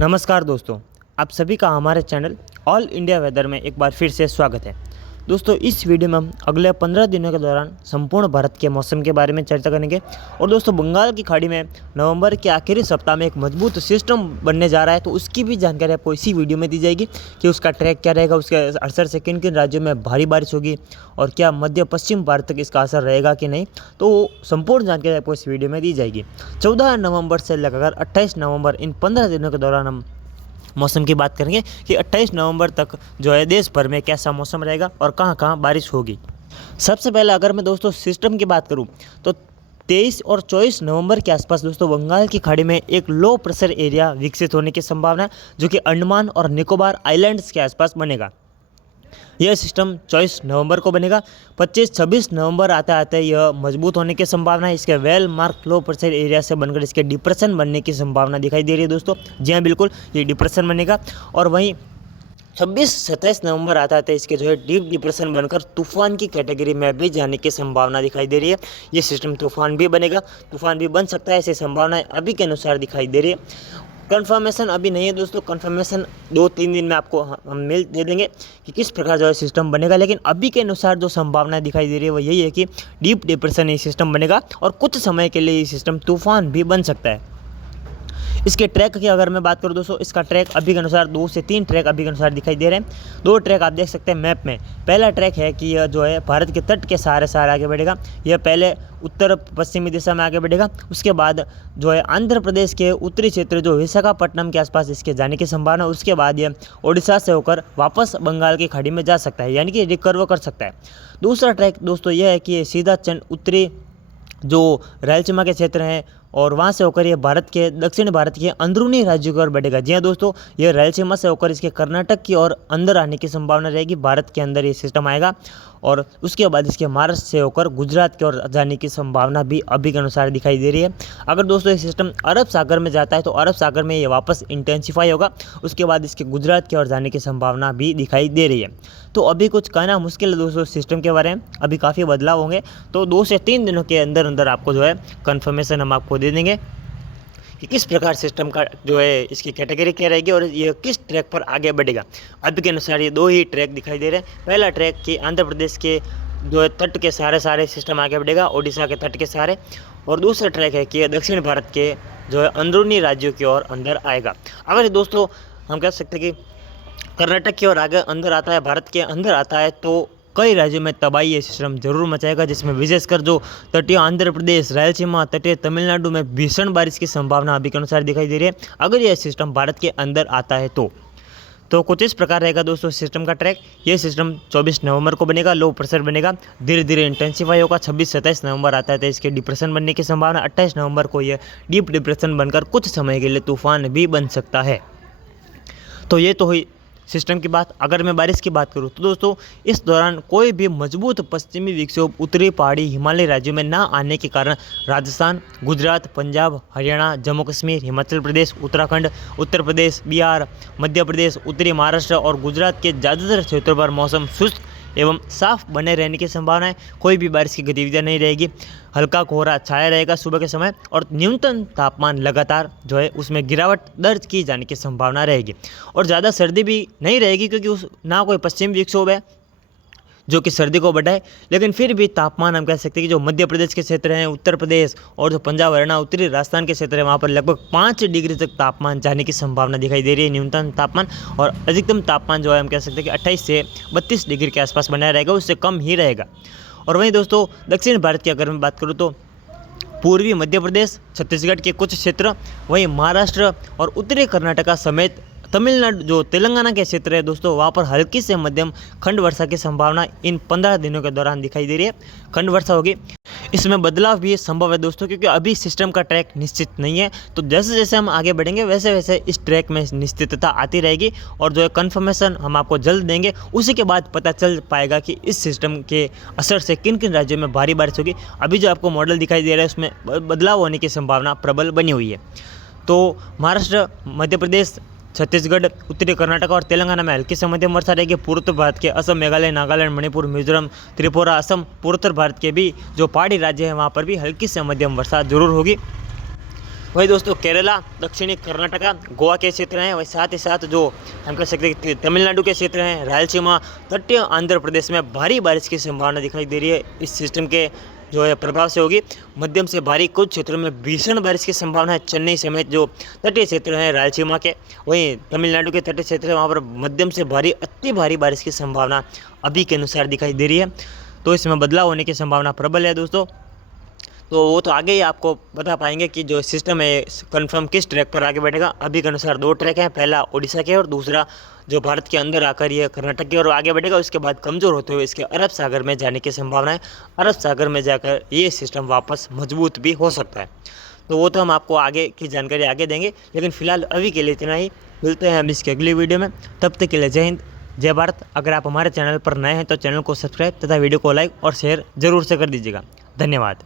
नमस्कार दोस्तों, आप सभी का हमारे चैनल ऑल इंडिया वेदर में एक बार फिर से स्वागत है। दोस्तों, इस वीडियो में हम अगले 15 दिनों के दौरान संपूर्ण भारत के मौसम के बारे में चर्चा करेंगे। और दोस्तों, बंगाल की खाड़ी में नवंबर के आखिरी सप्ताह में एक मजबूत सिस्टम बनने जा रहा है, तो उसकी भी जानकारी आपको इसी वीडियो में दी जाएगी कि उसका ट्रैक क्या रहेगा, उसके असर से किन किन राज्यों में भारी बारिश होगी और क्या मध्य पश्चिम भारत तक इसका असर रहेगा कि नहीं। तो संपूर्ण जानकारी आपको इस वीडियो में दी जाएगी। 14 नवंबर से लगाकर 28 नवंबर इन 15 दिनों के दौरान हम मौसम की बात करेंगे कि 28 नवंबर तक जो है देश भर में कैसा मौसम रहेगा और कहाँ कहाँ बारिश होगी। सबसे पहले अगर मैं दोस्तों सिस्टम की बात करूँ तो 23 और 24 नवंबर के आसपास दोस्तों बंगाल की खाड़ी में एक लो प्रेशर एरिया विकसित होने की संभावना है, जो कि अंडमान और निकोबार आइलैंड्स के आसपास बनेगा। यह सिस्टम 24 नवंबर को बनेगा। 25-26 नवंबर आते आते यह मजबूत होने की संभावना है। इसके well mark low pressure area से बनकर इसके डिप्रेशन बनने की संभावना दिखाई दे रही है दोस्तों। जी हाँ, बिल्कुल ये डिप्रेशन बनेगा। और वहीं 26-27 नवंबर आता है इसके जो है डीप डिप्रेशन बनकर तूफान की कैटेगरी में भी जाने की संभावना दिखाई दे रही है। ये सिस्टम तूफान भी बनेगा, तूफान भी बन सकता है, ऐसी संभावनाएं अभी के अनुसार दिखाई दे रही है। कंफर्मेशन अभी नहीं है दोस्तों, कंफर्मेशन 2-3 दिन में आपको हम दे देंगे कि किस प्रकार जो है सिस्टम बनेगा। लेकिन अभी के अनुसार जो संभावनाएं दिखाई दे रही है वो यही है कि डीप डिप्रेशन ये सिस्टम बनेगा और कुछ समय के लिए ये सिस्टम तूफान भी बन सकता है। इसके ट्रैक की अगर मैं बात करूं दोस्तों, इसका ट्रैक अभी के अनुसार 2 से 3 ट्रैक अभी के अनुसार दिखाई दे रहे हैं। 2 ट्रैक आप देख सकते हैं मैप में। पहला ट्रैक है कि यह जो है भारत के तट के सहारे सहारे आगे बढ़ेगा। यह पहले उत्तर पश्चिमी दिशा में आगे बढ़ेगा, उसके बाद जो है आंध्र प्रदेश के उत्तरी क्षेत्र जो विशाखापट्टनम के आसपास इसके जाने की संभावना है। उसके बाद यह ओडिशा से होकर वापस बंगाल की खाड़ी में जा सकता है, यानी कि रिकर्व कर सकता है। दूसरा ट्रैक दोस्तों यह है कि ये सीधा चंद उत्तरी जो रायलसीमा के क्षेत्र हैं और वहाँ से होकर ये भारत के दक्षिण भारत के अंदरूनी राज्यों की ओर बढ़ेगा। जी हाँ दोस्तों, ये रायलसीमा से होकर इसके कर्नाटक की ओर अंदर आने की संभावना रहेगी। भारत के अंदर ये सिस्टम आएगा और उसके बाद इसके महाराष्ट्र से होकर गुजरात की ओर जाने की संभावना भी अभी के अनुसार दिखाई दे रही है। अगर दोस्तों ये सिस्टम अरब सागर में जाता है तो अरब सागर में ये वापस इंटेंसिफाई होगा, उसके बाद इसके गुजरात की ओर जाने की संभावना भी दिखाई दे रही है। तो अभी कुछ कहना मुश्किल है दोस्तों सिस्टम के बारे में, अभी काफ़ी बदलाव होंगे। तो 2 से 3 दिनों के अंदर अंदर आपको जो है कन्फर्मेशन हम आपको दे देंगे कि किस प्रकार सिस्टम का जो है इसकी कैटेगरी क्या रहेगी और ये किस ट्रैक पर आगे बढ़ेगा। अभी के अनुसार ये 2 ही ट्रैक दिखाई दे रहे हैं। पहला ट्रैक कि आंध्र प्रदेश के जो है तट के सारे सिस्टम आगे बढ़ेगा, ओडिशा के तट के सहारे। और दूसरा ट्रैक है कि दक्षिण भारत के जो है अंदरूनी राज्यों की ओर अंदर आएगा। अगर दोस्तों हम कह सकते हैं कि कर्नाटक की ओर आगे अंदर आता है, भारत के अंदर आता है, तो कई राज्यों में तबाही ये सिस्टम जरूर मचाएगा, जिसमें विशेषकर जो तटीय आंध्र प्रदेश, रायलसीमा, तटीय तमिलनाडु में भीषण बारिश की संभावना अभी के अनुसार दिखाई दे रही है अगर यह सिस्टम भारत के अंदर आता है तो कुछ इस प्रकार रहेगा दोस्तों सिस्टम का ट्रैक। ये सिस्टम 24 नवंबर को बनेगा, लो प्रेशर बनेगा, धीरे धीरे इंटेंसिफाई होगा। 26-27 नवंबर आता है तो इसके डिप्रेशन बनने की संभावना। 28 नवंबर को यह डीप डिप्रेशन बनकर कुछ समय के लिए तूफान भी बन सकता है। तो ये तो हुई सिस्टम की बात। अगर मैं बारिश की बात करूँ तो दोस्तों इस दौरान कोई भी मजबूत पश्चिमी विक्षोभ उत्तरी पहाड़ी हिमालय राज्यों में ना आने के कारण राजस्थान, गुजरात, पंजाब, हरियाणा, जम्मू कश्मीर, हिमाचल प्रदेश, उत्तराखंड, उत्तर प्रदेश, बिहार, मध्य प्रदेश, उत्तरी महाराष्ट्र और गुजरात के ज़्यादातर क्षेत्रों पर मौसम शुष्क एवं साफ बने रहने की संभावना है। कोई भी बारिश की गतिविधियां नहीं रहेगी, हल्का कोहरा छाया रहेगा सुबह के समय और न्यूनतम तापमान लगातार जो है उसमें गिरावट दर्ज की जाने की संभावना रहेगी। और ज़्यादा सर्दी भी नहीं रहेगी क्योंकि उस ना कोई पश्चिमी विक्षोभ है जो कि सर्दी को बढ़ाए। लेकिन फिर भी तापमान हम कह सकते हैं कि जो मध्य प्रदेश के क्षेत्र हैं, उत्तर प्रदेश और जो पंजाब, हरियाणा, उत्तरी राजस्थान के क्षेत्र है, वहाँ पर लगभग 5 डिग्री तक तापमान जाने की संभावना दिखाई दे रही है न्यूनतम तापमान। और अधिकतम तापमान जो है हम कह सकते हैं कि 28 से 32 डिग्री के आसपास बनाया रहेगा, उससे कम ही रहेगा। और वहीं दोस्तों दक्षिण भारत की अगर मैं बात करूँ तो पूर्वी मध्य प्रदेश, छत्तीसगढ़ के कुछ क्षेत्र, वहीं महाराष्ट्र और उत्तरी कर्नाटका समेत तमिलनाडु जो तेलंगाना के क्षेत्र है दोस्तों, वहाँ पर हल्की से मध्यम खंड वर्षा की संभावना इन 15 दिनों के दौरान दिखाई दे रही है। खंड वर्षा होगी, इसमें बदलाव भी संभव है दोस्तों, क्योंकि अभी सिस्टम का ट्रैक निश्चित नहीं है। तो जैसे जैसे हम आगे बढ़ेंगे वैसे वैसे इस ट्रैक में निश्चितता आती रहेगी और जो है कन्फर्मेशन हम आपको जल्द देंगे। उसी के बाद पता चल पाएगा कि इस सिस्टम के असर से किन किन राज्यों में भारी बारिश होगी। अभी जो आपको मॉडल दिखाई दे रहा है उसमें बदलाव होने की संभावना प्रबल बनी हुई है। तो महाराष्ट्र, मध्य प्रदेश, छत्तीसगढ़, उत्तरी कर्नाटक और तेलंगाना में हल्की से मध्यम वर्षा रहेगी। पूर्वोत्तर भारत के असम, मेघालय, नागालैंड, मणिपुर, मिजोरम, त्रिपुरा, असम, पूर्वोत्तर भारत के भी जो पहाड़ी राज्य हैं वहाँ पर भी हल्की से मध्यम वर्षा जरूर होगी। वही दोस्तों केरला, दक्षिणी कर्नाटका, गोवा के क्षेत्र हैं, वही साथ ही साथ जो हम कह सकते हैं तमिलनाडु के क्षेत्र हैं, रायलसीमा, तटीय आंध्र प्रदेश में भारी बारिश की संभावना दिखाई दे रही है। इस सिस्टम के जो है प्रभाव से होगी। मध्यम से भारी कुछ क्षेत्रों में भीषण बारिश की संभावना है। चेन्नई समेत जो तटीय क्षेत्र हैं रायलसीमा के, वहीं तमिलनाडु के तटीय क्षेत्र है, वहाँ पर मध्यम से भारी अति भारी बारिश की संभावना अभी के अनुसार दिखाई दे रही है। तो इसमें बदलाव होने की संभावना प्रबल है दोस्तों। तो वो तो आगे ही आपको बता पाएंगे कि जो सिस्टम है कंफर्म किस ट्रैक पर आगे बढ़ेगा। अभी के अनुसार 2 ट्रैक हैं, पहला उड़ीसा के और दूसरा जो भारत के अंदर आकर ये कर्नाटक की ओर आगे बढ़ेगा। उसके बाद कमज़ोर होते हुए इसके अरब सागर में जाने की संभावना है। अरब सागर में जाकर ये सिस्टम वापस मजबूत भी हो सकता है। तो वो तो हम आपको आगे की जानकारी आगे देंगे, लेकिन फिलहाल अभी के लिए इतना ही। मिलते हैं हम इसकी अगली वीडियो में, तब तक के लिए जय हिंद, जय भारत। अगर आप हमारे चैनल पर नए हैं तो चैनल को सब्सक्राइब तथा वीडियो को लाइक और शेयर जरूर से कर दीजिएगा। धन्यवाद।